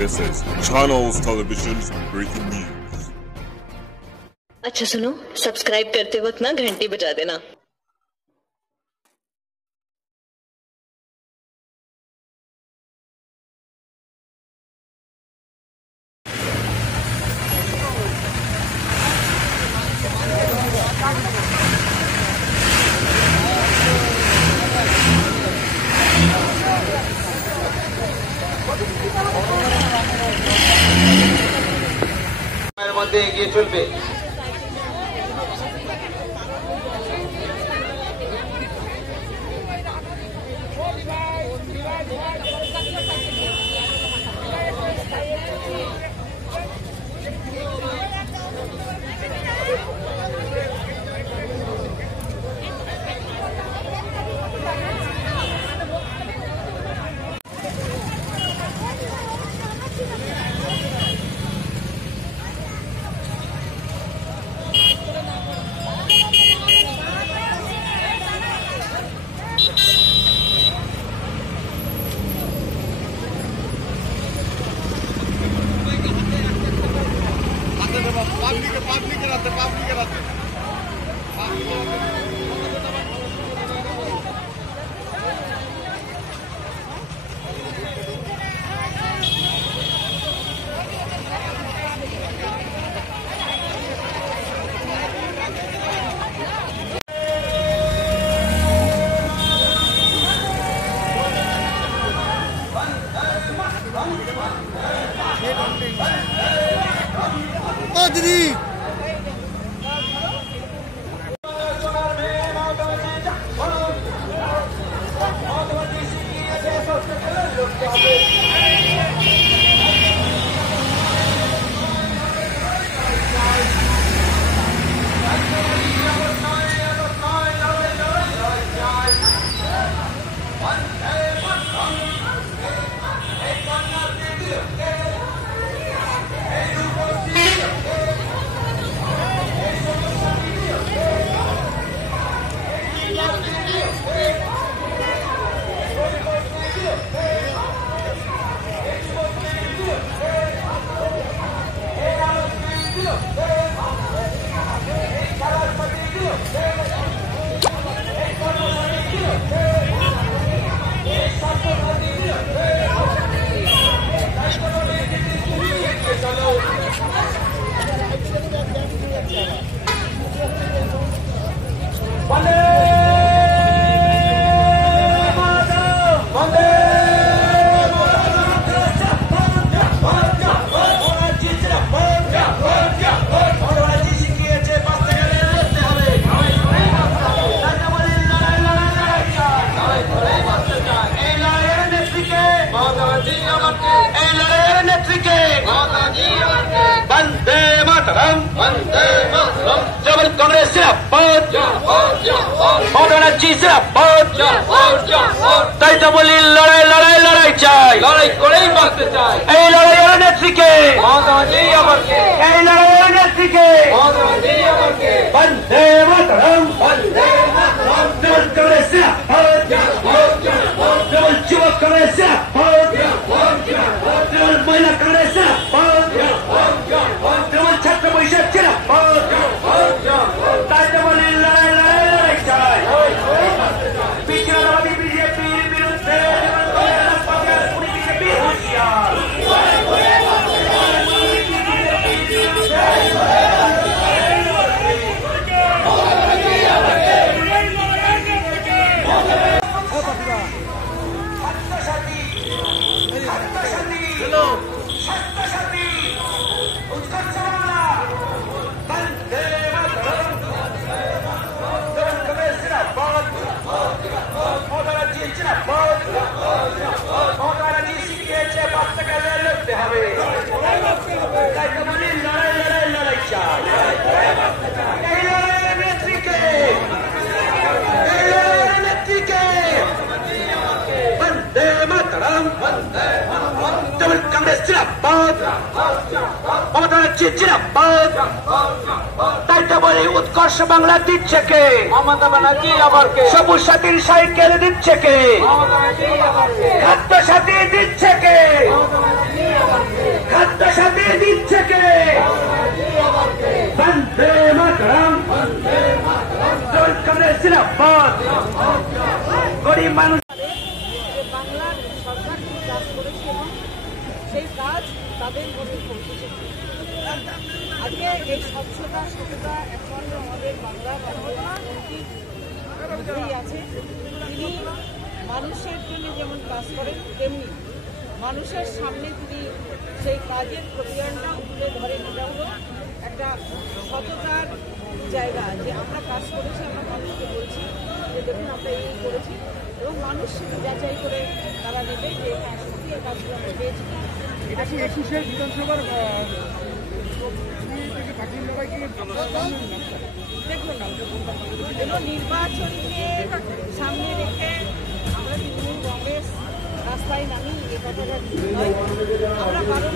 This is Channels Television's breaking news. अच्छा सुनो, subscribe करते वक्त ना घंटी बजा देना। মধ্যে এগিয়ে চলবে। दीदी जबल कांग्रेस जिंदाबाद, मौलाना जी जिंदाबाद। তাই তো বলি লড়াই লড়াই লড়াই চাই, লড়াই করেই বাঁচতে চাই। এই লড়াইয়ের নেত্রীকে এই লড়াইয়ের নেত্রীকে বন্দে মাতরম, জবল কাংগ্রেস জিন্দাবাদ, জবল যুবক কাংগ্রেস জিন্দাবাদ, জবল মহিলা কাংগ্রেস জিন্দাবাদ, জবল ছাত্র পরিষদ জিন্দাবাদ। তাই তো বলি লড়াই লড়াই লড়াই চাই। বিচ্ছিন্নতাবাদী বিজেপির বিরুদ্ধে বিজেপি হুঁশিয়ার। कांग्रेस जिंदाबाद, ममता ব্যানার্জি জিন্দাবাদ। তাই তো বলি উৎকর্ষ বাংলা দিচ্ছে কে? মমতা ব্যানার্জি আবার কে? সবুজ সাথীর সাইকেল দিচ্ছে কে? মমতা ব্যানার্জি আবার কে? খাদ্য সাথী দিচ্ছে কে? মমতা ব্যানার্জি আবার কে? মানুষ যে বাংলার সরকার যে কাজ করেছে এবং সেই কাজ তাদের মধ্যে পৌঁছেছে। আজকে এই স্বচ্ছতা সততা একমাত্র আমাদের বাংলা মন্ত্রী আছে। তিনি মানুষের জন্য যেমন কাজ করেন তেমনি মানুষের সামনে তিনি সেই কাজের প্রতিদানটা তুলে ধরেন। এটা হলো একটা সততার জায়গা যে আমরা কাজ করেছি, আমরা মানুষকে বলছি যে দেখুন আমরা এই করেছি এবং মানুষ সেটা যাচাই করে তারা নেবে যে হ্যাঁ সত্যি এই কাজগুলো আমরা পেয়েছি। এটা কি 21 বিধানসভার দেখুন না কোনো নির্বাচনকে সামনে রেখে আমরা তৃণমূল কংগ্রেস রাস্তায় নামি এ কথাটা নয়। আমরা কারোর